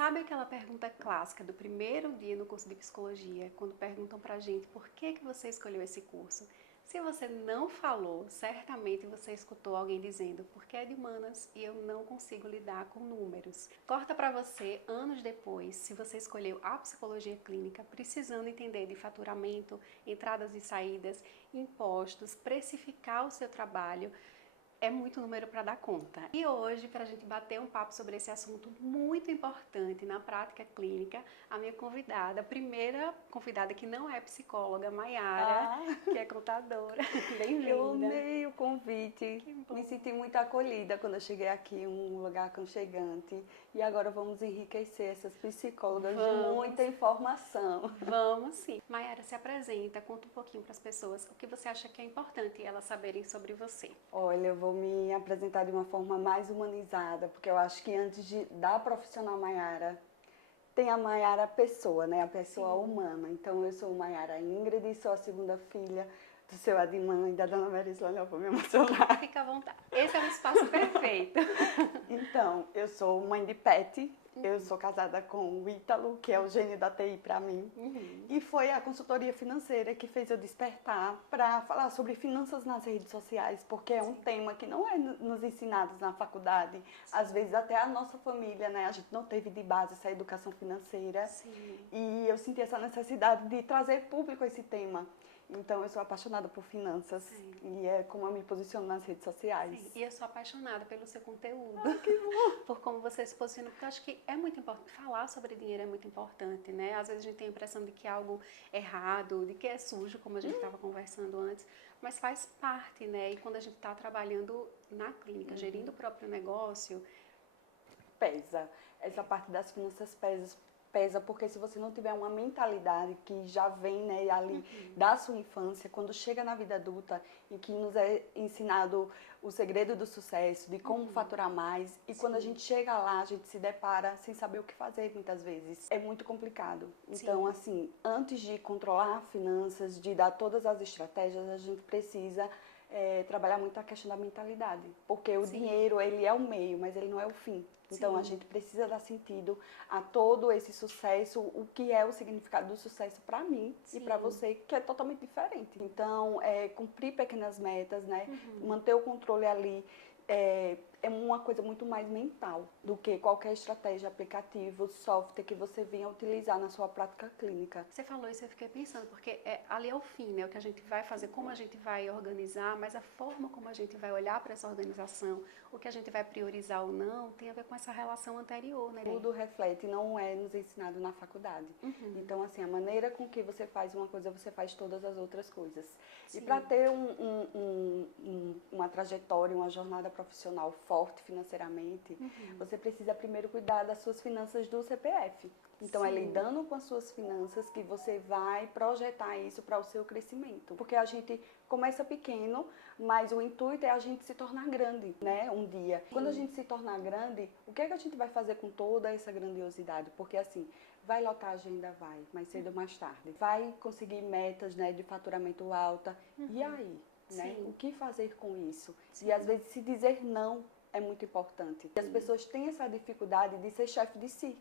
Sabe aquela pergunta clássica do primeiro dia no curso de psicologia, quando perguntam pra gente por que você escolheu esse curso? Se você não falou, certamente você escutou alguém dizendo porque é de humanas e eu não consigo lidar com números. Corta para você anos depois, se você escolheu a psicologia clínica, precisando entender de faturamento, entradas e saídas, impostos, precificar o seu trabalho. É muito número para dar conta. E hoje, para a gente bater um papo sobre esse assunto muito importante na prática clínica, a minha convidada, a primeira convidada que não é psicóloga, Maiara, Ah, que é contadora. eu Bem-vinda. amei o convite. Que Me bom. senti muito acolhida quando eu cheguei aqui, um lugar aconchegante. E agora vamos enriquecer essas psicólogas de Vamos, muita informação. vamos sim. Maiara, se apresenta, conta um pouquinho para as pessoas o que você acha que é importante elas saberem sobre você. Olha, eu vou me apresentar de uma forma mais humanizada, porque eu acho que da profissional Maiara, tem a Maiara pessoa, né? A pessoa Sim. humana. Então, eu sou Maiara Ingrid, sou a segunda filha do seu Adimã e da dona Marislane, eu vou me emocionar. Fica à vontade. Esse é o espaço perfeito. Então, eu sou mãe de pet, eu sou casada com o Ítalo, que é o gênio da TI para mim. E foi a consultoria financeira que fez eu despertar para falar sobre finanças nas redes sociais, porque é um tema que não é nos ensinados na faculdade. Às vezes até a nossa família, né, a gente não teve de base essa educação financeira. Sim. E eu senti essa necessidade de trazer público esse tema. Então, eu sou apaixonada por finanças Sim. e é como eu me posiciono nas redes sociais. Sim, e eu sou apaixonada pelo seu conteúdo, Ah, que bom! por como você se posiciona, porque eu acho que é muito importante, falar sobre dinheiro é muito importante, né? Às vezes a gente tem a impressão de que é algo errado, de que é sujo, como a gente estava conversando antes, mas faz parte, né? E quando a gente está trabalhando na clínica, gerindo o próprio negócio, Pesa. Essa parte das finanças pesa porque se você não tiver uma mentalidade que já vem, né, ali da sua infância, quando chega na vida adulta, em que nos é ensinado o segredo do sucesso, de como faturar mais, e quando a gente chega lá, a gente se depara sem saber o que fazer muitas vezes. É muito complicado. Então, sim, assim, antes de controlar finanças, de dar todas as estratégias, a gente precisa trabalhar muito a questão da mentalidade, porque o sim, dinheiro, ele é o meio, mas ele não é o fim. Então, a sim, gente precisa dar sentido a todo esse sucesso, o que é o significado do sucesso para mim e para sim, você, que é totalmente diferente. Então, cumprir pequenas metas, né? Manter o controle ali, é uma coisa muito mais mental do que qualquer estratégia, aplicativo, software que você venha utilizar na sua prática clínica. Você falou isso, eu fiquei pensando, porque ali é o fim, né? O que a gente vai fazer, como a gente vai organizar, mas a forma como a gente vai olhar para essa organização, o que a gente vai priorizar ou não, tem a ver com essa relação anterior, né? Tudo reflete, não é nos ensinado na faculdade. Então, assim, a maneira com que você faz uma coisa, você faz todas as outras coisas. E para Sim. ter uma trajetória, uma jornada profissional forte financeiramente, você precisa primeiro cuidar das suas finanças do CPF. Então, é Sim. lidando com as suas finanças que você vai projetar isso para o seu crescimento. Porque a gente começa pequeno, mas o intuito é a gente se tornar grande, né? Um dia. Quando a gente se tornar grande, o que é que a gente vai fazer com toda essa grandiosidade? Porque assim, vai lotar a agenda, vai, mais cedo ou mais tarde. Vai conseguir metas, né, de faturamento alta. E aí, né? Sim. O que fazer com isso? Sim. E às vezes se dizer não é muito importante. E as pessoas têm essa dificuldade de ser chefe de si.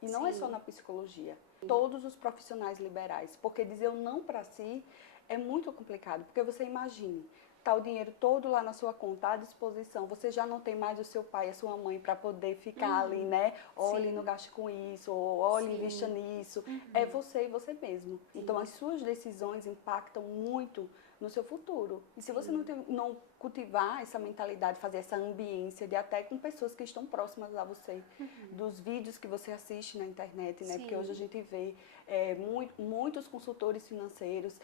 E não é só Sim. na psicologia. Todos os profissionais liberais. Porque dizer o não para si é muito complicado. Porque você imagine, tá o dinheiro todo lá na sua conta à disposição. Você já não tem mais o seu pai, a sua mãe para poder ficar ali, né? Olhe, Sim. não gaste com isso, ou olhe, invista Sim. nisso. É você e você mesmo. Então as suas decisões impactam muito no seu futuro. E se você não cultivar essa mentalidade, fazer essa ambiência de até com pessoas que estão próximas a você, dos vídeos que você assiste na internet, né? Porque hoje a gente vê muitos consultores financeiros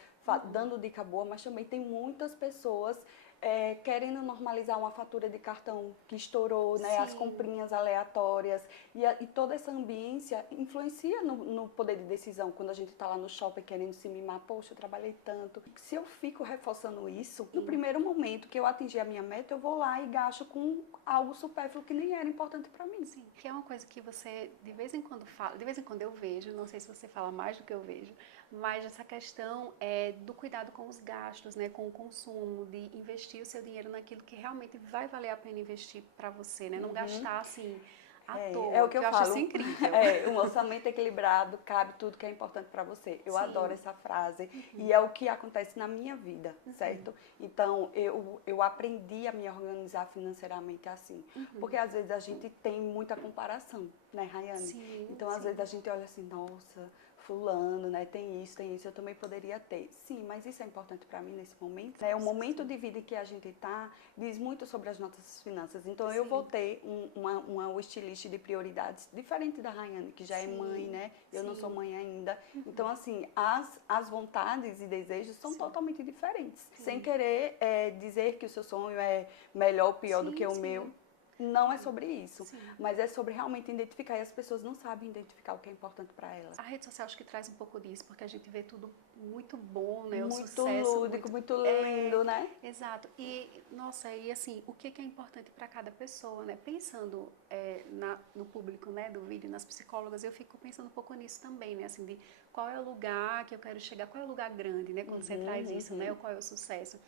dando dica boa, mas também tem muitas pessoas querendo normalizar uma fatura de cartão que estourou, né, as Sim. comprinhas aleatórias, e toda essa ambiência influencia no poder de decisão, quando a gente está lá no shopping querendo se mimar, poxa, eu trabalhei tanto. Se eu fico reforçando isso, no primeiro momento que eu atingir a minha meta, eu vou lá e gasto com algo supérfluo que nem era importante para mim. Sim, que é uma coisa que você de vez em quando fala, de vez em quando eu vejo, não sei se você fala mais do que eu vejo, mas essa questão do cuidado com os gastos, né, com o consumo, de investir o seu dinheiro naquilo que realmente vai valer a pena investir para você, né, não gastar assim à toa. É o que eu acho falo. isso incrível. Um orçamento equilibrado, cabe tudo que é importante para você. Eu Sim. adoro essa frase. E é o que acontece na minha vida, certo? Então, eu aprendi a me organizar financeiramente assim. Porque às vezes a gente tem muita comparação, né, Rayane? Sim, então, às vezes a gente olha assim, nossa, fulano, né, tem isso, eu também poderia ter. Sim, mas isso é importante para mim nesse momento, né? O momento de vida em que a gente está diz muito sobre as nossas finanças. Então, eu vou ter uma wishlist de prioridades diferente da Rayane, que já é mãe, né? Eu não sou mãe ainda. Então, assim, as vontades e desejos são totalmente diferentes. Sem querer dizer que o seu sonho é melhor ou pior do que o meu. Não é sobre isso, mas é sobre realmente identificar, e as pessoas não sabem identificar o que é importante para elas. A rede social acho que traz um pouco disso, porque a gente vê tudo muito bom, né? O Muito sucesso lúdico, muito lindo, né? Exato. E, nossa, e assim, o que é importante para cada pessoa, né? Pensando no público, né, do vídeo, nas psicólogas, eu fico pensando um pouco nisso também, né? Assim, de qual é o lugar que eu quero chegar, qual é o lugar grande, né? Quando você traz isso, né? Ou qual é o sucesso.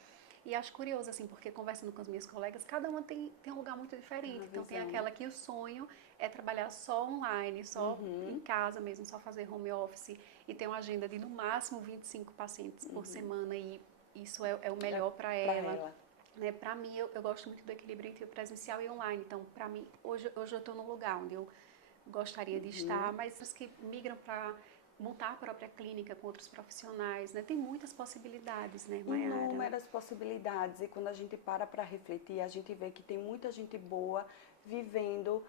E acho curioso, assim, porque conversando com as minhas colegas, cada uma tem um lugar muito diferente. Então, tem aquela que o sonho é trabalhar só online, só em casa mesmo, só fazer home office e ter uma agenda de, no máximo, 25 pacientes por semana e isso é o melhor para ela. Né? Para mim, eu gosto muito do equilíbrio entre o presencial e online. Então, para mim, hoje eu estou num lugar onde eu gostaria de estar, mas os que migram para montar a própria clínica com outros profissionais, né? Tem muitas possibilidades, né, Mayara? Inúmeras possibilidades, e quando a gente para refletir, a gente vê que tem muita gente boa vivendo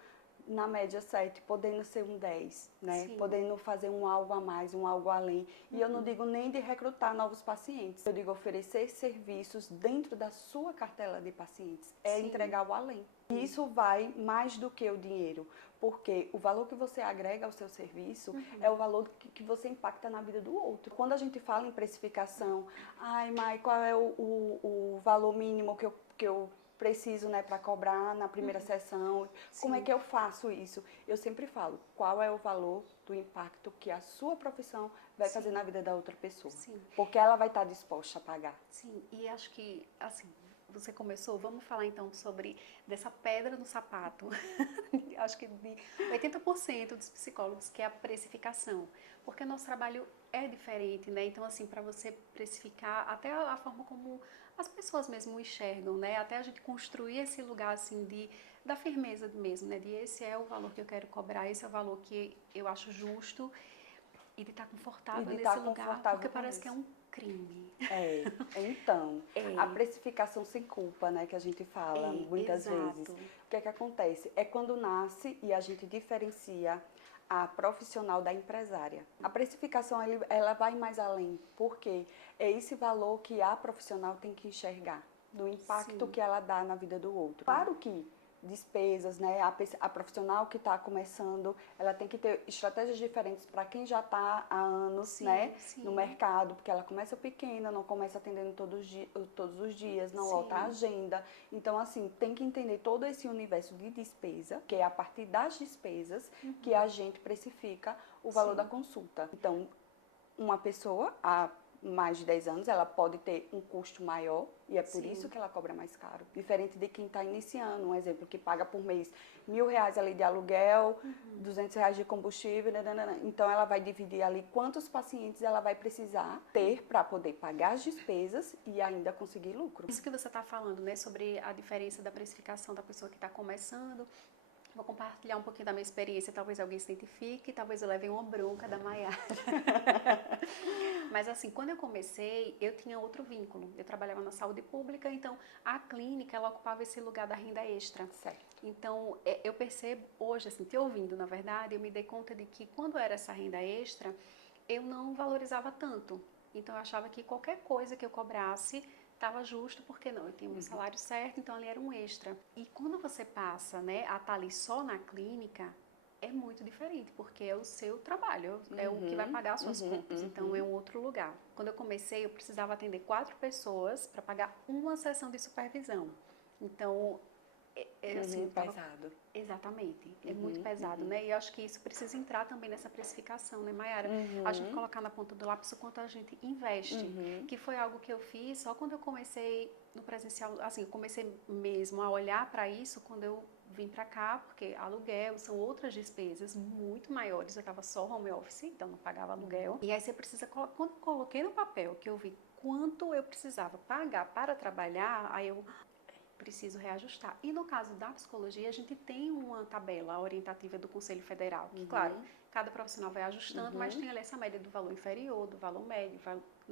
na média 7, podendo ser um 10, né? Sim. Podendo fazer um algo a mais, um algo além. E eu não digo nem de recrutar novos pacientes, eu digo oferecer serviços dentro da sua cartela de pacientes, entregar o além. E isso vai mais do que o dinheiro, porque o valor que você agrega ao seu serviço é o valor que você impacta na vida do outro. Quando a gente fala em precificação, ai, Mai, qual é o valor mínimo que eu preciso, né, para cobrar na primeira sessão? Como é que eu faço isso? Eu sempre falo, qual é o valor do impacto que a sua profissão vai fazer na vida da outra pessoa? Porque ela vai estar disposta a pagar. Sim, e acho que, assim, você começou, vamos falar então sobre dessa pedra no sapato, acho que de 80% dos psicólogos, que é a precificação, porque nosso trabalho é diferente, né? Então, assim, para você precificar, até a forma como as pessoas mesmo enxergam, né? Até a gente construir esse lugar, assim, da firmeza mesmo, né? De esse é o valor que eu quero cobrar, esse é o valor que eu acho justo e de estar confortável nesse lugar, porque parece que é um crime. Então, a precificação sem culpa, né, que a gente fala muitas vezes. O que é que acontece? É quando nasce e a gente diferencia a profissional da empresária. A precificação, ela vai mais além, porque é esse valor que a profissional tem que enxergar, do impacto que ela dá na vida do outro. Claro que despesas, né? A profissional que está começando, ela tem que ter estratégias diferentes para quem já está há anos, né, no mercado, porque ela começa pequena, não começa atendendo todos os dias, não lota a agenda. Então, assim, tem que entender todo esse universo de despesa, que é a partir das despesas que a gente precifica o valor da consulta. Então, uma pessoa há mais de 10 anos, ela pode ter um custo maior e é por isso que ela cobra mais caro. Diferente de quem está iniciando, um exemplo, que paga por mês R$1.000 ali de aluguel, R$200 de combustível, então ela vai dividir ali quantos pacientes ela vai precisar ter para poder pagar as despesas e ainda conseguir lucro. Isso que você está falando, né, sobre a diferença da precificação da pessoa que está começando. Vou compartilhar um pouquinho da minha experiência, talvez alguém se identifique, talvez eu leve uma bronca da Mayara. Mas assim, quando eu comecei, eu tinha outro vínculo. Eu trabalhava na saúde pública, então a clínica, ela ocupava esse lugar da renda extra. Certo. Então, eu percebo hoje, assim, te ouvindo, na verdade, eu me dei conta de que quando era essa renda extra, eu não valorizava tanto. Então, eu achava que qualquer coisa que eu cobrasse estava justo, porque não, eu tinha o meu salário certo, então ali era um extra. E quando você passa, né, a estar ali só na clínica, é muito diferente, porque é o seu trabalho, é o que vai pagar as suas contas, então é um outro lugar. Quando eu comecei, eu precisava atender 4 pessoas para pagar uma sessão de supervisão. Então, assim, pesado. Exatamente, é muito pesado, né? E eu acho que isso precisa entrar também nessa precificação, né, Mayara? A gente colocar na ponta do lápis o quanto a gente investe, que foi algo que eu fiz só quando eu comecei no presencial, assim, eu comecei mesmo a olhar para isso quando eu vim para cá porque aluguel são outras despesas muito maiores. Eu estava só home office, então não pagava aluguel. E aí você precisa, quando coloquei no papel que eu vi quanto eu precisava pagar para trabalhar, aí eu preciso reajustar. E no caso da psicologia, a gente tem uma tabela orientativa do Conselho Federal, que, claro, cada profissional vai ajustando, mas tem ali essa média do valor inferior, do valor médio,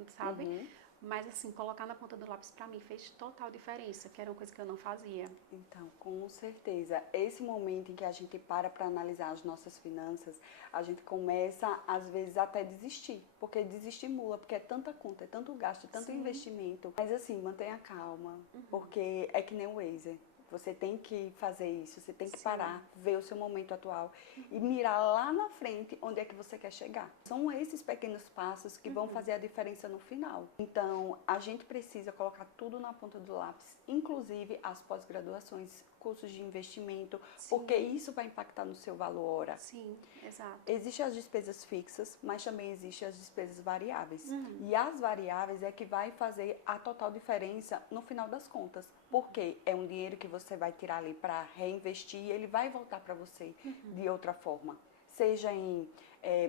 sabe? Mas, assim, colocar na ponta do lápis para mim fez total diferença, que era uma coisa que eu não fazia. Então, com certeza, esse momento em que a gente para analisar as nossas finanças, a gente começa, às vezes, até desistir, porque desestimula, porque é tanta conta, é tanto gasto, é tanto investimento. Mas, assim, mantenha calma, porque é que nem o Waze. Você tem que fazer isso, você tem que parar, ver o seu momento atual e mirar lá na frente onde é que você quer chegar. São esses pequenos passos que vão fazer a diferença no final. Então, a gente precisa colocar tudo na ponta do lápis, inclusive as pós-graduações, cursos de investimento, porque isso vai impactar no seu valor hora. Sim, exato. Existem as despesas fixas, mas também existem as despesas variáveis. E as variáveis é que vai fazer a total diferença no final das contas. Porque é um dinheiro que você vai tirar ali para reinvestir e ele vai voltar para você de outra forma. Seja em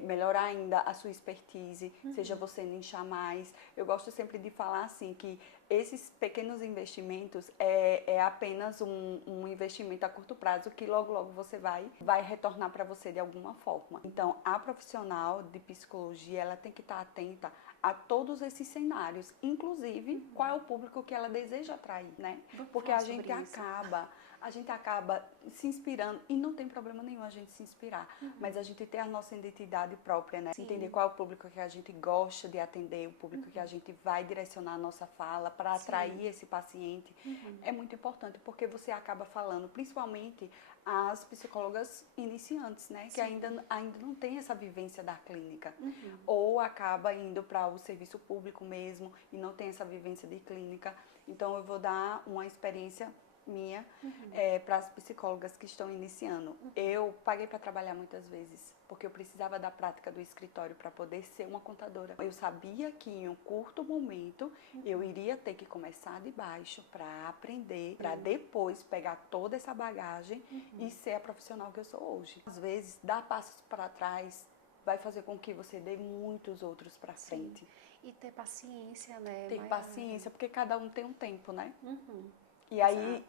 melhorar ainda a sua expertise, seja você nichar mais. Eu gosto sempre de falar assim que esses pequenos investimentos é apenas um investimento a curto prazo que logo você vai retornar para você de alguma forma. Então, a profissional de psicologia, ela tem que estar atenta a todos esses cenários, inclusive qual é o público que ela deseja atrair, né? Porque a gente acaba se inspirando, e não tem problema nenhum a gente se inspirar, mas a gente ter a nossa identidade própria, né? Entender qual é o público que a gente gosta de atender, o público que a gente vai direcionar a nossa fala para atrair esse paciente, é muito importante, porque você acaba falando, principalmente as psicólogas iniciantes, né? Que ainda não tem essa vivência da clínica, ou acaba indo para o serviço público mesmo e não tem essa vivência de clínica. Então, eu vou dar uma experiência minha para as psicólogas que estão iniciando. Eu paguei para trabalhar muitas vezes, porque eu precisava da prática do escritório para poder ser uma contadora. Eu sabia que em um curto momento eu iria ter que começar de baixo para aprender, para depois pegar toda essa bagagem e ser a profissional que eu sou hoje. Às vezes, dar passos para trás vai fazer com que você dê muitos outros para frente. E ter paciência, né? Ter paciência, porque cada um tem um tempo, né? E Exato. aí,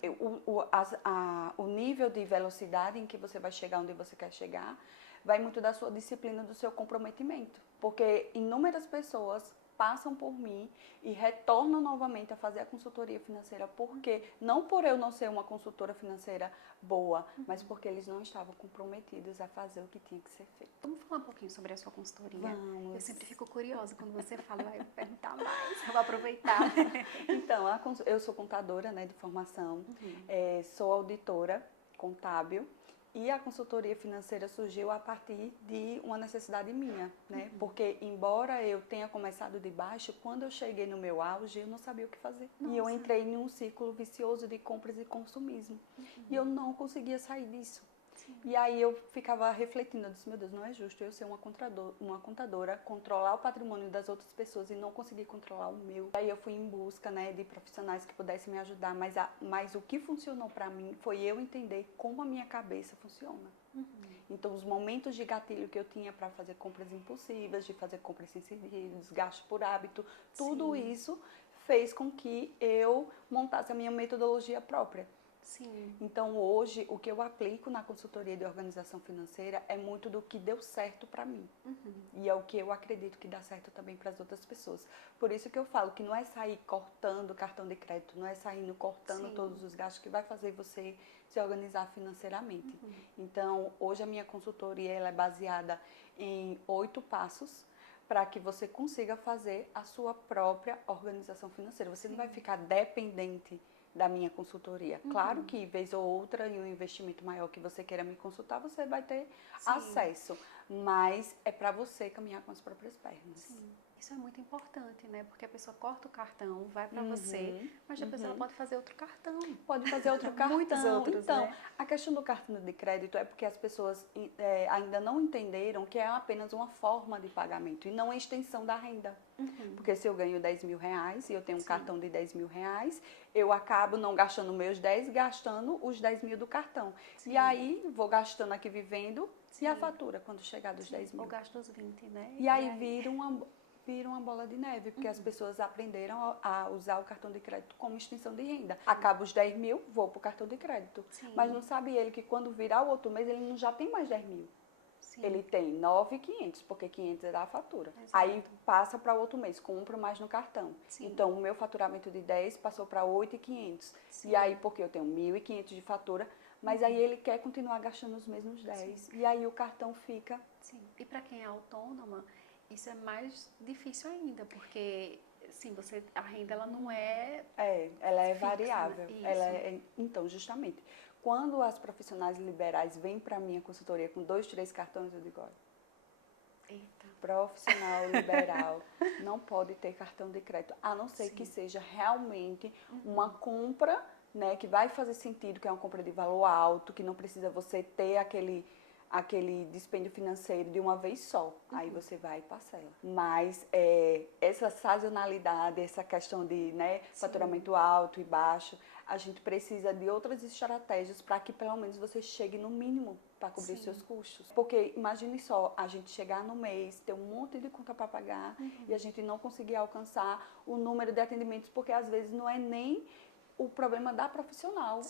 o nível de velocidade em que você vai chegar onde você quer chegar vai muito da sua disciplina, do seu comprometimento. Porque inúmeras pessoas passam por mim e retornam novamente a fazer a consultoria financeira, porque não por eu não ser uma consultora financeira boa, mas porque eles não estavam comprometidos a fazer o que tinha que ser feito. Vamos falar um pouquinho sobre a sua consultoria? Vamos. Eu sempre fico curiosa quando você fala, vai perguntar mais, eu vou aproveitar. Então, eu sou contadora, né, de formação, sou auditora contábil. E a consultoria financeira surgiu a partir de uma necessidade minha, né? Porque, embora eu tenha começado de baixo, quando eu cheguei no meu auge, eu não sabia o que fazer. E eu entrei em um ciclo vicioso de compras e consumismo. E eu não conseguia sair disso. E aí eu ficava refletindo, eu disse, meu Deus, não é justo eu ser uma contadora, controlar o patrimônio das outras pessoas e não conseguir controlar o meu. Aí eu fui em busca, né, de profissionais que pudessem me ajudar, mas o que funcionou pra mim foi eu entender como a minha cabeça funciona. Então, os momentos de gatilho que eu tinha para fazer compras impulsivas, de fazer compras sem sentido, gasto por hábito, tudo isso fez com que eu montasse a minha metodologia própria. Então, hoje, o que eu aplico na consultoria de organização financeira é muito do que deu certo para mim. E é o que eu acredito que dá certo também para as outras pessoas. Por isso que eu falo que não é sair cortando cartão de crédito, não é saindo cortando todos os gastos que vai fazer você se organizar financeiramente. Então, hoje a minha consultoria ela é baseada em 8 passos para que você consiga fazer a sua própria organização financeira. Você não vai ficar dependente da minha consultoria. Claro que, vez ou outra, em um investimento maior que você queira me consultar, você vai ter acesso. mas é para você caminhar com as próprias pernas. Sim. Isso é muito importante, né? Porque a pessoa corta o cartão, vai para você, mas depois ela pode fazer outro cartão. Pode fazer outro cartão. Muitos outros, então, né? a questão do cartão de crédito é porque as pessoas ainda não entenderam que é apenas uma forma de pagamento e não a extensão da renda. Porque se eu ganho 10 mil reais e eu tenho um cartão de 10 mil reais, eu acabo não gastando meus 10, gastando os 10 mil do cartão. E aí, vou gastando aqui vivendo e a fatura quando chegar dos 10 mil. Ou gasto os 20, né? E aí vira uma bola de neve, porque as pessoas aprenderam a usar o cartão de crédito como extensão de renda. Acaba os 10 mil, vou para o cartão de crédito. Mas não sabe ele que quando virar o outro mês, ele não já tem mais 10 mil. Ele tem 9.500, porque 500 é da fatura. Exato. Aí passa para outro mês, compro mais no cartão. Então, o meu faturamento de 10 passou para 8.500. E aí, porque eu tenho 1.500 de fatura, mas aí ele quer continuar gastando os mesmos 10. E aí o cartão fica... Sim. E para quem é autônoma, isso é mais difícil ainda, porque sim, a renda ela não é ela é fixa, variável. Né? Então, justamente, quando as profissionais liberais vêm para a minha consultoria com 2, 3 cartões, eu digo, olha, eita, profissional liberal não pode ter cartão de crédito, a não ser que seja realmente uma compra, né, que vai fazer sentido, que é uma compra de valor alto, que não precisa você ter aquele dispêndio financeiro de uma vez só. Aí você vai e parcela. Mas essa sazonalidade, essa questão de faturamento alto e baixo, a gente precisa de outras estratégias para que pelo menos você chegue no mínimo para cobrir seus custos. Porque imagine só, a gente chegar no mês, ter um monte de conta para pagar e a gente não conseguir alcançar o número de atendimentos, porque às vezes não é nem o problema da profissional,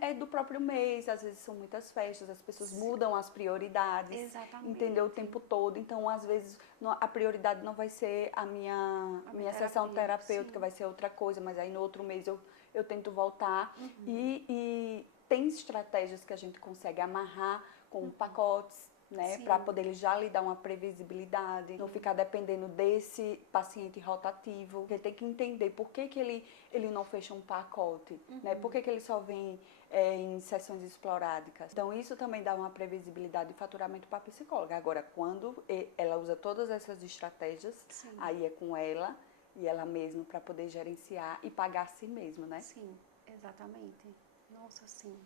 é do próprio mês, às vezes são muitas festas, as pessoas mudam as prioridades, entendeu, o tempo todo, então às vezes a prioridade não vai ser a minha sessão terapêutica, vai ser outra coisa, mas aí no outro mês eu tento voltar e tem estratégias que a gente consegue amarrar com pacotes, né, para poder já lhe dar uma previsibilidade, não ficar dependendo desse paciente rotativo. Você tem que entender por que ele não fecha um pacote, né, por que ele só vem em sessões esporádicas. Então, isso também dá uma previsibilidade de faturamento para a psicóloga. Agora, quando ela usa todas essas estratégias, aí é com ela e ela mesma para poder gerenciar e pagar a si mesma, né? Sim, exatamente. Nossa, sim.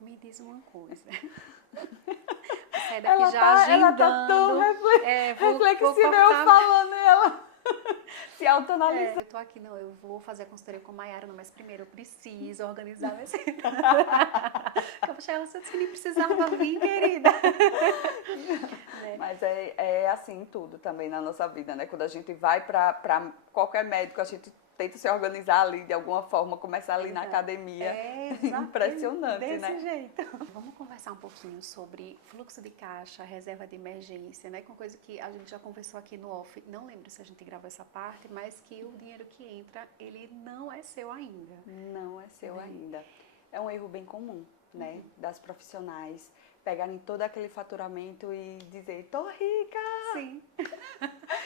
Me diz uma coisa. Você é daqui já agendando. Ela tá tão reflexiva, eu falando, ela se autoanalisando. Eu tô aqui, não, eu vou fazer a consultoria com a Mayara, não, mas primeiro eu preciso organizar meu Eu puxei ela, você disse que nem precisava vir, querida. Mas é assim tudo também na nossa vida, né? Quando a gente vai para qualquer médico, a gente tenta se organizar ali de alguma forma, começar ali na academia. Impressionante, desse jeito. Vamos conversar um pouquinho sobre fluxo de caixa, reserva de emergência, né? Com coisa que a gente já conversou aqui no off, não lembro se a gente gravou essa parte, mas que o dinheiro que entra, ele não é seu ainda. Não é seu ainda. É um erro bem comum, né? Das profissionais pegarem todo aquele faturamento e dizer, tô rica! Sim.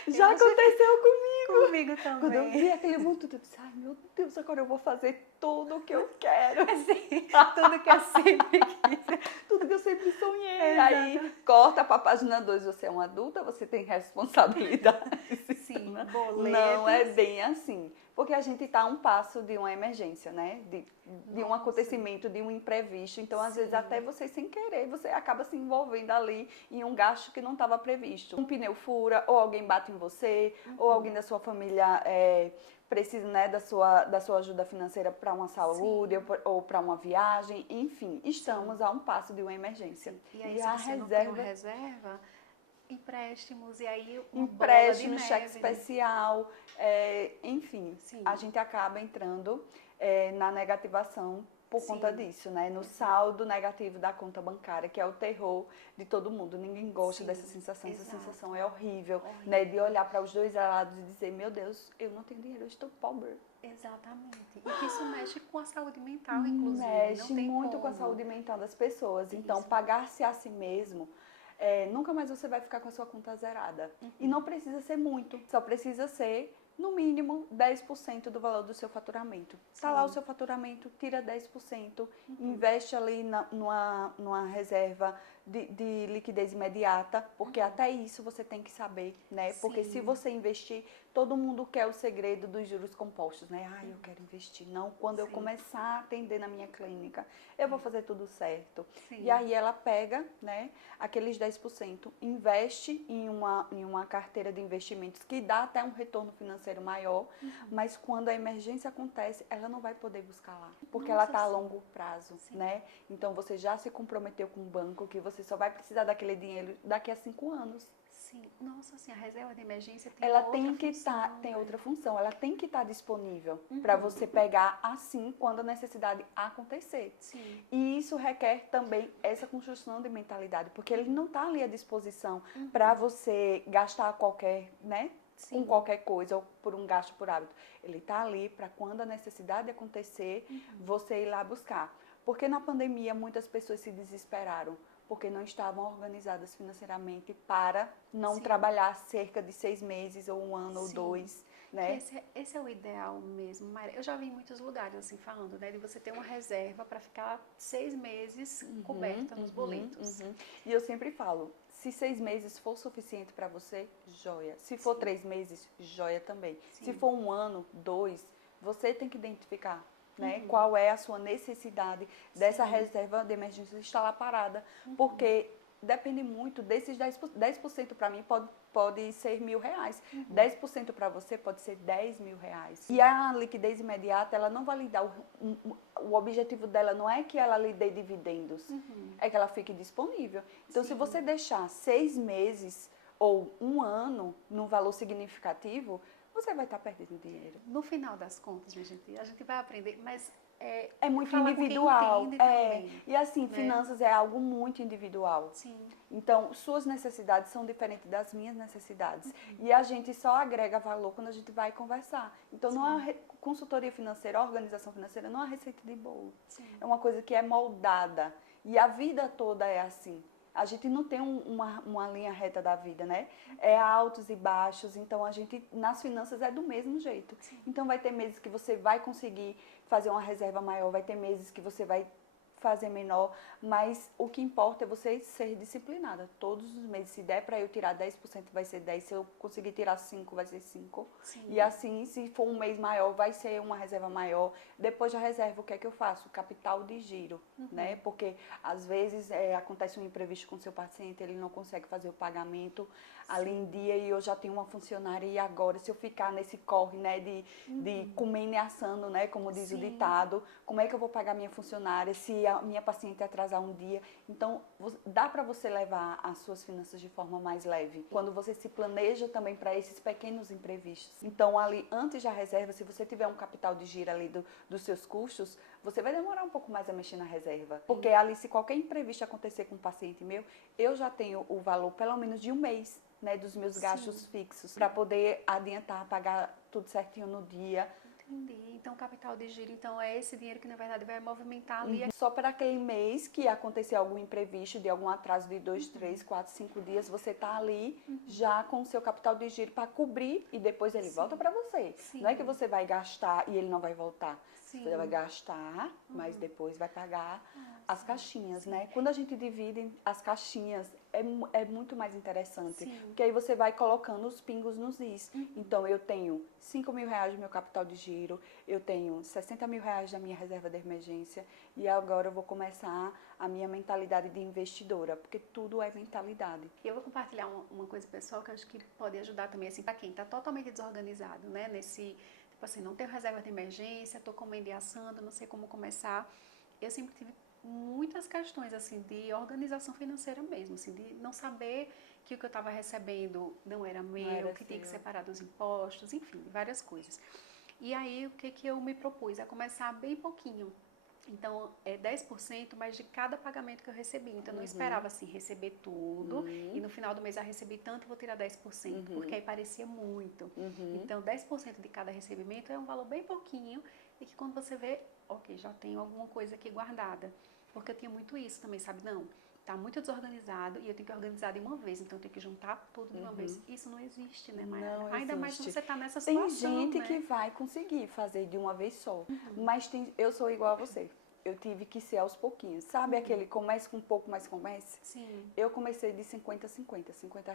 Já aconteceu comigo. Comigo também. Quando eu vi aquele monte, eu disse, ai meu Deus, agora eu vou fazer tudo o que eu quero. Sim, tudo que eu sempre quis. Tudo que eu sempre sonhei. Aí corta para a página 2, você é uma adulta, você tem responsabilidade. Sim, boletos. Não é bem assim. Porque a gente está a um passo de uma emergência, né? De um acontecimento, de um imprevisto. Então, às vezes, até você sem querer, você acaba se envolvendo ali em um gasto que não estava previsto. Um pneu fura, ou alguém bate em você, ou alguém da sua família precisa, né, da sua ajuda financeira para uma saúde ou para uma viagem. Enfim, estamos a um passo de uma emergência. E aí, se a você não tem uma reserva, empréstimos, e aí uma empréstimo, bola de cheque neve, especial, enfim, a gente acaba entrando na negativação por conta disso, né? No saldo negativo da conta bancária, que é o terror de todo mundo. Ninguém gosta dessa sensação, essa sensação é horrível, né? De olhar para os dois lados e dizer, meu Deus, eu não tenho dinheiro, eu estou pobre. Exatamente. E que isso mexe com a saúde mental, inclusive. Mexe muito com a saúde mental das pessoas. Então, pagar-se a si mesmo, nunca mais você vai ficar com a sua conta zerada. E não precisa ser muito, só precisa ser, no mínimo, 10% do valor do seu faturamento. Está lá o seu faturamento, tira 10%, investe ali numa reserva de liquidez imediata, porque até isso você tem que saber, né? Porque se você investir, todo mundo quer o segredo dos juros compostos, né? Ah, eu quero investir. Não, quando eu começar a atender na minha clínica, eu vou fazer tudo certo. E aí ela pega, né, aqueles 10%, investe em uma carteira de investimentos que dá até um retorno financeiro maior, mas quando a emergência acontece, ela não vai poder buscar lá, porque ela está a longo prazo, né? Então você já se comprometeu com o banco que você só vai precisar daquele dinheiro daqui a 5 anos. Sim, nossa, assim, a reserva de emergência tem Ela outra tem que função, tem né? outra função, ela tem que estar disponível para você pegar assim quando a necessidade acontecer. Sim. E isso requer também essa construção de mentalidade, porque ele não está ali à disposição para você gastar qualquer, né? Com qualquer coisa ou por um gasto por hábito. Ele está ali para quando a necessidade acontecer, você ir lá buscar. Porque na pandemia muitas pessoas se desesperaram, porque não estavam organizadas financeiramente para não trabalhar cerca de 6 meses ou um ano ou 2, né? Esse é o ideal mesmo, Maria. Eu já vi em muitos lugares assim falando, né, de você ter uma reserva para ficar 6 meses coberta nos boletos. E eu sempre falo, se 6 meses for suficiente para você, joia. Se for 3 meses, joia também. Se for um ano, 2, você tem que identificar, né, qual é a sua necessidade dessa reserva de emergência estar lá parada. Porque depende muito desses 10%. 10% para mim pode ser R$1.000. 10% para você pode ser R$10.000. E a liquidez imediata, ela não vai lhe dar o objetivo dela não é que ela lhe dê dividendos, é que ela fique disponível. Então, se você deixar 6 meses ou um ano num valor significativo, você vai estar perdendo dinheiro. No final das contas, minha gente, a gente vai aprender, mas é muito fala individual. Com quem entende também, e assim, né? Finanças é algo muito individual. Sim. Então, suas necessidades são diferentes das minhas necessidades. E a gente só agrega valor quando a gente vai conversar. Então, não é consultoria financeira, organização financeira, não é receita de bolo. É uma coisa que é moldada. E a vida toda é assim. A gente não tem uma linha reta da vida, né? É altos e baixos, então a gente, nas finanças, é do mesmo jeito. Então vai ter meses que você vai conseguir fazer uma reserva maior, vai ter meses que você vai fazer menor, mas o que importa é você ser disciplinada. Todos os meses, se der para eu tirar 10%, vai ser 10%, se eu conseguir tirar 5%, vai ser 5%. E assim, se for um mês maior, vai ser uma reserva maior. Depois da reserva, o que é que eu faço? Capital de giro, né? Porque às vezes acontece um imprevisto com o seu paciente, ele não consegue fazer o pagamento ali em dia e eu já tenho uma funcionária e agora, se eu ficar nesse corre, né, de comer e assando, né, como diz o ditado, como é que eu vou pagar minha funcionária se a minha paciente atrasar um dia? Então, dá para você levar as suas finanças de forma mais leve, quando você se planeja também para esses pequenos imprevistos. Então, ali, antes da reserva, se você tiver um capital de giro ali dos seus custos, você vai demorar um pouco mais a mexer na reserva. Porque ali, se qualquer imprevisto acontecer com um paciente meu, eu já tenho o valor pelo menos de um mês, né, dos meus gastos fixos, para poder adiantar, pagar tudo certinho no dia. Entendi. Então, capital de giro, então, é esse dinheiro que, na verdade, vai movimentar ali. Só para aquele mês que acontecer algum imprevisto, de algum atraso de 2, 3, 4, 5 dias, você tá ali já com o seu capital de giro para cobrir e depois ele volta para você. Não é que você vai gastar e ele não vai voltar. Você vai gastar, mas depois vai pagar as caixinhas, né? Quando a gente divide as caixinhas, é muito mais interessante. Porque aí você vai colocando os pingos nos is. Então, eu tenho R$5.000 do meu capital de giro, eu tenho R$60.000 da minha reserva de emergência e agora eu vou começar a minha mentalidade de investidora, porque tudo é mentalidade. E eu vou compartilhar uma coisa pessoal que eu acho que pode ajudar também, assim, para quem está totalmente desorganizado, né? Tipo assim, não tenho reserva de emergência, estou comendo e assando, não sei como começar. Eu sempre tive muitas questões, assim, de organização financeira mesmo, assim, de não saber que o que eu estava recebendo não era meu, que tinha que separar dos impostos, enfim, várias coisas. E aí, o que eu me propus? A começar bem pouquinho. Então, é 10%, mas de cada pagamento que eu recebi. Então, eu não esperava, assim, receber tudo e no final do mês eu recebi tanto, vou tirar 10%, porque aí parecia muito. Então, 10% de cada recebimento é um valor bem pouquinho e que quando você vê, ok, já tenho alguma coisa aqui guardada. Porque eu tinha muito isso também, sabe? Não, tá muito desorganizado e eu tenho que organizar de uma vez, então eu tenho que juntar tudo de uma vez. Isso não existe, né, Mayara? Ainda mais se você tá nessa situação, tem gente né? que vai conseguir fazer de uma vez só, mas eu sou igual a você. eu tive que ser aos pouquinhos. Sabe aquele comece com um pouco, mais comece? Sim. Eu comecei de 50 a 50, R$ 50,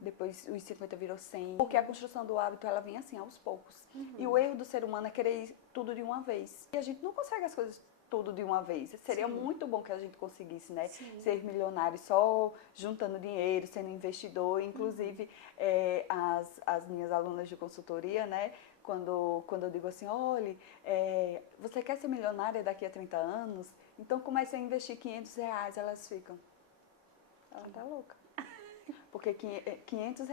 depois os 50 virou 100. Porque a construção do hábito, ela vem assim, aos poucos. E o erro do ser humano é querer ir tudo de uma vez. E a gente não consegue as coisas tudo de uma vez. Seria muito bom que a gente conseguisse, né? Ser milionário só juntando dinheiro, sendo investidor. Inclusive, as minhas alunas de consultoria, né? Quando eu digo assim, olha, você quer ser milionária daqui a 30 anos? Então comece a investir R$ 500, elas ficam, ela tá louca. Porque R$ 500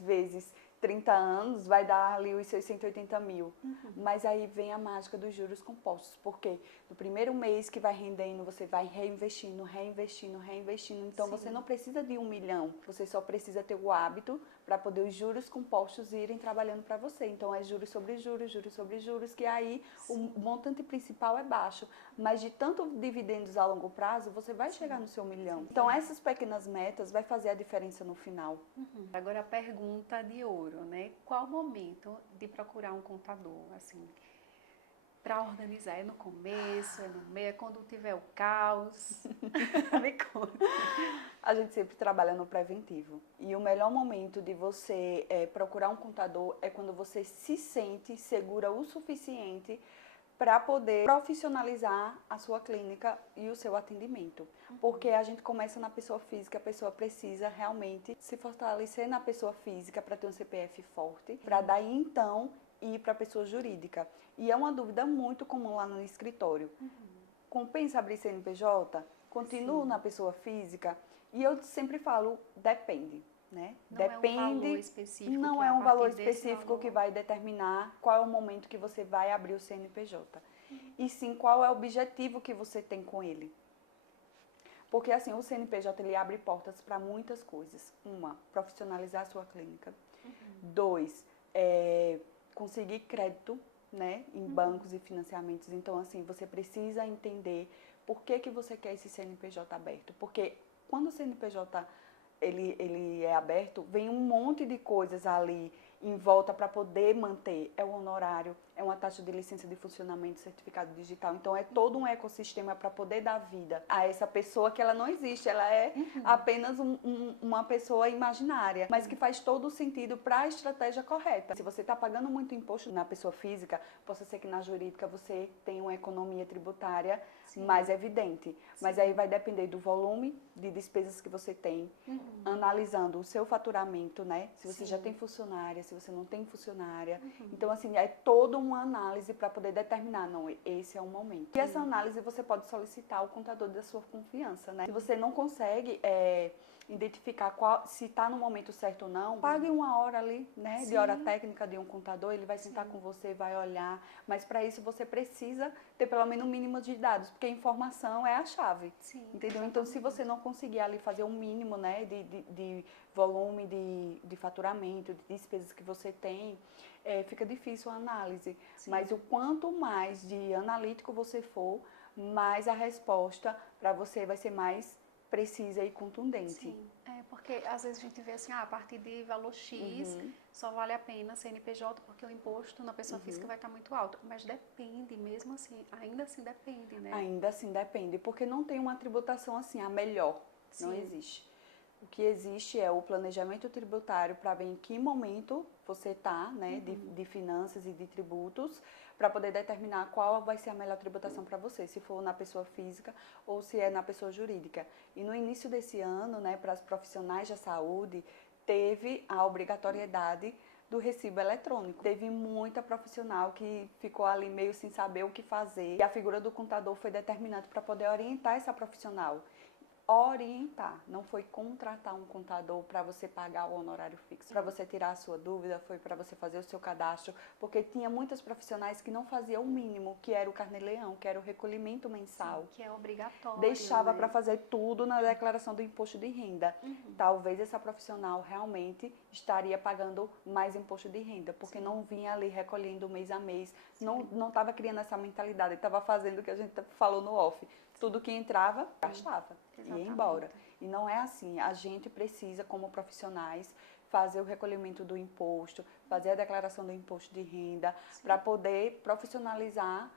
vezes 30 anos vai dar ali os seus 180 mil. Mas aí vem a mágica dos juros compostos. Porque no primeiro mês que vai rendendo, você vai reinvestindo, reinvestindo, reinvestindo. Então você não precisa de 1 milhão. Você só precisa ter o hábito para poder os juros compostos irem trabalhando para você. Então é juros sobre juros, juros sobre juros, que aí o montante principal é baixo. Mas de tanto dividendos a longo prazo, você vai chegar no seu milhão. Então essas pequenas metas vai fazer a diferença no final. Agora a pergunta de ouro, né? Qual o momento de procurar um contador, assim, para organizar? É no começo, é no meio, é quando tiver o caos? Me conta. A gente sempre trabalha no preventivo. E o melhor momento de você procurar um contador é quando você se sente segura o suficiente para poder profissionalizar a sua clínica e o seu atendimento. Porque a gente começa na pessoa física, a pessoa precisa realmente se fortalecer na pessoa física para ter um CPF forte, para daí então ir para a pessoa jurídica. E é uma dúvida muito comum lá no escritório. Compensa abrir CNPJ? Continuo na pessoa física? E eu sempre falo, depende. Né? Não é um valor específico que vai determinar qual é o momento que você vai abrir o CNPJ. E sim, qual é o objetivo que você tem com ele. Porque assim, o CNPJ ele abre portas para muitas coisas. Uma, profissionalizar a sua clínica. Dois, conseguir crédito, né, em bancos e financiamentos. Então assim, você precisa entender por que você quer esse CNPJ aberto. Porque quando o CNPJ ele é aberto, vem um monte de coisas ali em volta para poder manter. É o honorário, é uma taxa de licença de funcionamento, certificado digital. Então, é todo um ecossistema para poder dar vida a essa pessoa que ela não existe. Ela é apenas uma pessoa imaginária, mas que faz todo o sentido para a estratégia correta. Se você está pagando muito imposto na pessoa física, possa ser que na jurídica você tenha uma economia tributária mais evidente. Mas aí vai depender do volume de despesas que você tem, analisando o seu faturamento, né? Se você já tem funcionária, se você não tem funcionária. Então, assim, é toda uma análise para poder determinar, não, esse é o momento. E essa análise você pode solicitar ao contador da sua confiança, né? Se você não consegue identificar se está no momento certo ou não, pague uma hora ali, né? De hora técnica de um contador, ele vai sentar com você, vai olhar. Mas para isso você precisa ter pelo menos um mínimo de dados, porque a informação é a chave. Entendeu? Então, se você não conseguir ali fazer um mínimo, né, de volume de faturamento, de despesas que você tem, fica difícil a análise. Mas o quanto mais de analítico você for, mais a resposta para você vai ser mais precisa e contundente. Porque às vezes a gente vê assim, a partir de valor X só vale a pena CNPJ porque o imposto na pessoa física vai estar muito alto. Mas depende, mesmo assim, ainda assim depende, né? Ainda assim depende, porque não tem uma tributação assim, a melhor, não existe. O que existe é o planejamento tributário para ver em que momento você está, né, de finanças e de tributos, para poder determinar qual vai ser a melhor tributação para você, se for na pessoa física ou se é na pessoa jurídica. E no início desse ano, né, para as profissionais da saúde, teve a obrigatoriedade do recibo eletrônico. Teve muita profissional que ficou ali meio sem saber o que fazer. E a figura do contador foi determinante para poder orientar essa profissional. Orientar, não foi contratar um contador para você pagar o honorário fixo, para você tirar a sua dúvida, foi para você fazer o seu cadastro, porque tinha muitas profissionais que não faziam o mínimo, que era o carnê-leão, que era o recolhimento mensal. Que é obrigatório. Deixava para fazer tudo na declaração do imposto de renda. Talvez essa profissional realmente estaria pagando mais imposto de renda, porque não vinha ali recolhendo mês a mês, não estava criando essa mentalidade, estava fazendo o que a gente falou no off. Tudo que entrava, gastava, ia embora. E não é assim. A gente precisa, como profissionais, fazer o recolhimento do imposto, fazer a declaração do imposto de renda, para poder profissionalizar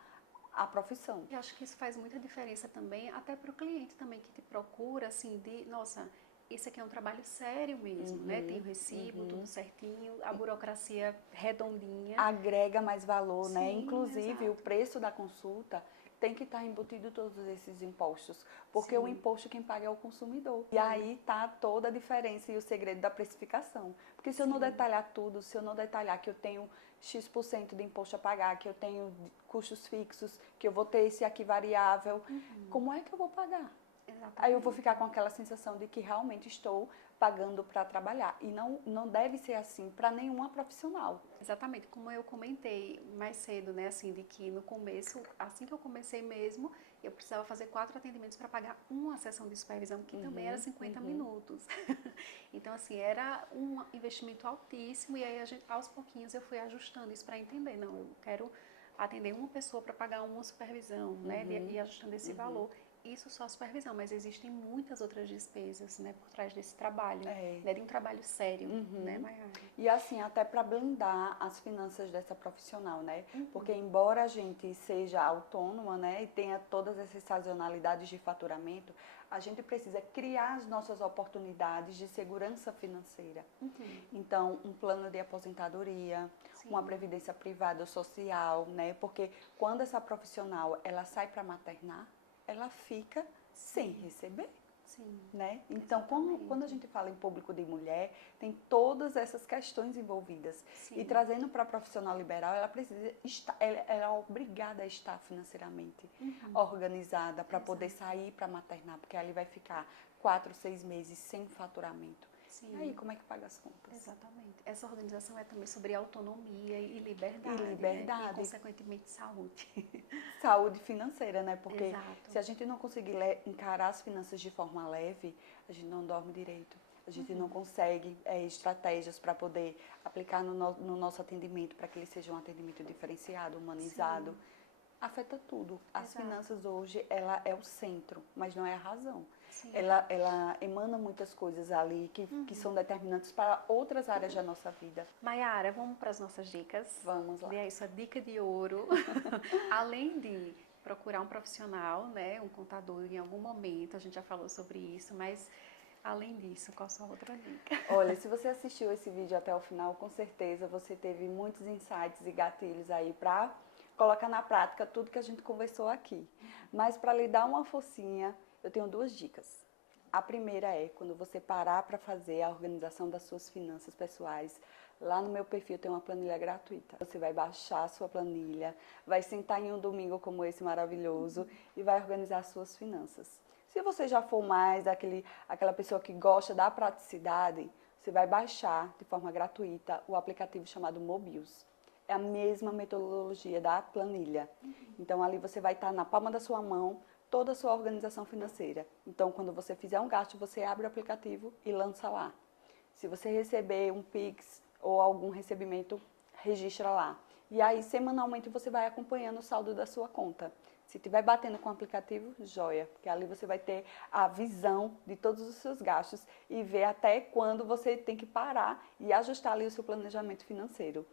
a profissão. Eu acho que isso faz muita diferença também, até para o cliente também que te procura, assim, nossa, isso aqui é um trabalho sério mesmo, né? Tem o recibo, tudo certinho, a burocracia redondinha. Agrega mais valor, né? Sim, Inclusive, exato. o preço da consulta tem que estar embutido todos esses impostos, porque o Sim. imposto quem paga é o consumidor. E aí tá toda a diferença e o segredo da precificação. Porque se eu não detalhar tudo, se eu não detalhar que eu tenho X% de imposto a pagar, que eu tenho custos fixos, que eu vou ter esse aqui variável, como é que eu vou pagar? Exatamente. Aí eu vou ficar com aquela sensação de que realmente estou pagando para trabalhar. E não deve ser assim para nenhuma profissional. Exatamente, como eu comentei mais cedo, né, assim, de que no começo, assim que eu comecei mesmo, eu precisava fazer 4 atendimentos para pagar uma sessão de supervisão, que também era 50 minutos. Então, assim, era um investimento altíssimo e aí aos pouquinhos eu fui ajustando isso para entender, não, eu quero atender uma pessoa para pagar uma supervisão, né, e ajustando esse valor. Isso só a supervisão, mas existem muitas outras despesas, né, por trás desse trabalho, né, de um trabalho sério, né, Mayara? E assim, até para blindar as finanças dessa profissional, né? Porque embora a gente seja autônoma, né, e tenha todas essas sazonalidades de faturamento, a gente precisa criar as nossas oportunidades de segurança financeira. Então, um plano de aposentadoria, uma previdência privada ou social, né? Porque quando essa profissional, ela sai para maternar, ela fica sem receber. Sim. Né? Então, quando a gente fala em público de mulher, tem todas essas questões envolvidas. Sim. E trazendo para a profissional liberal, ela precisa estar, ela é obrigada a estar financeiramente organizada para poder sair para maternar, porque ali vai ficar 4, 6 meses sem faturamento. Sim. E aí, como é que paga as contas? Exatamente. Essa organização é também sobre autonomia e liberdade. E liberdade. Né? E, consequentemente, saúde. Saúde financeira, né? Porque Exato. se a gente não conseguir encarar as finanças de forma leve, a gente não dorme direito. A gente não consegue estratégias para poder aplicar no nosso atendimento, para que ele seja um atendimento diferenciado, humanizado. Sim. Afeta tudo. As Exato. finanças hoje, ela é o centro, mas não é a razão. Sim. Ela emana muitas coisas ali que são determinantes para outras áreas da nossa vida. Mayara, vamos para as nossas dicas? Vamos lá. Dê aí sua dica de ouro. Além de procurar um profissional, né, um contador em algum momento, a gente já falou sobre isso, mas além disso, qual a sua outra dica? Olha, se você assistiu esse vídeo até o final, com certeza você teve muitos insights e gatilhos aí para colocar na prática tudo que a gente conversou aqui. Mas para lhe dar uma forcinha, eu tenho 2 dicas. A primeira é, quando você parar para fazer a organização das suas finanças pessoais, lá no meu perfil tem uma planilha gratuita. Você vai baixar a sua planilha, vai sentar em um domingo como esse maravilhoso e vai organizar as suas finanças. Se você já for mais aquela pessoa que gosta da praticidade, você vai baixar de forma gratuita o aplicativo chamado Mobius. É a mesma metodologia da planilha. Então, ali você vai estar na palma da sua mão toda a sua organização financeira. Então, quando você fizer um gasto, você abre o aplicativo e lança lá. Se você receber um Pix ou algum recebimento, registra lá. E aí, semanalmente, você vai acompanhando o saldo da sua conta. Se estiver batendo com o aplicativo, joia, porque ali você vai ter a visão de todos os seus gastos e ver até quando você tem que parar e ajustar ali o seu planejamento financeiro.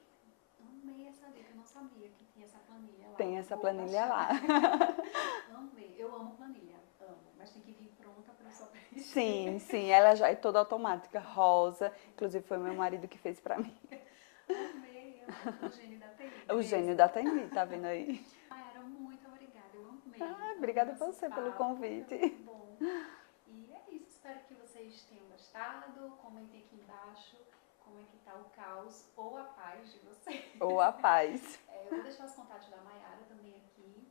Amei essa dica, eu não sabia que tinha essa planilha lá. Tem essa planilha lá. Amei, eu amo planilha, amo, mas tem que vir pronta para eu só preencher. Sim, ela já é toda automática, rosa, inclusive foi meu marido que fez pra mim. Amei, o gênio da TI. O gênio da TI, tá vendo aí? Mayara, muito obrigada, eu amei. Obrigada a você pelo convite. Foi muito bom. E é isso, espero que vocês tenham gostado. Comentem aqui embaixo como é que tá o caos ou a paz de vocês. Ou a paz. Eu vou deixar os contatos da Mayara também aqui,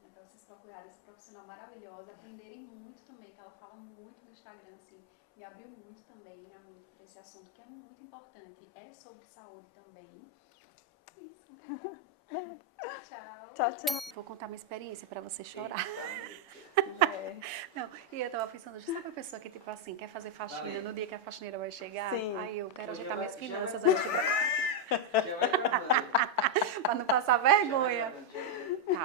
né, para vocês procurarem essa profissional maravilhosa, aprenderem muito também, que ela fala muito no Instagram, assim, me abriu muito também a mente para esse assunto, que é muito importante. É sobre saúde também. Isso. Tchau. Tchau. Vou contar minha experiência para você chorar. É. Não, e eu tava pensando, sabe a pessoa que, tipo assim, quer fazer faxina no dia que a faxineira vai chegar? Sim. Aí eu quero Já ajeitar minhas vai- já finanças vai- antes de... Já vai gravando. pra não passar vergonha. Já vai gravando. Tá.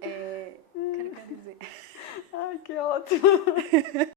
Quero dizer. Ai, que ótimo.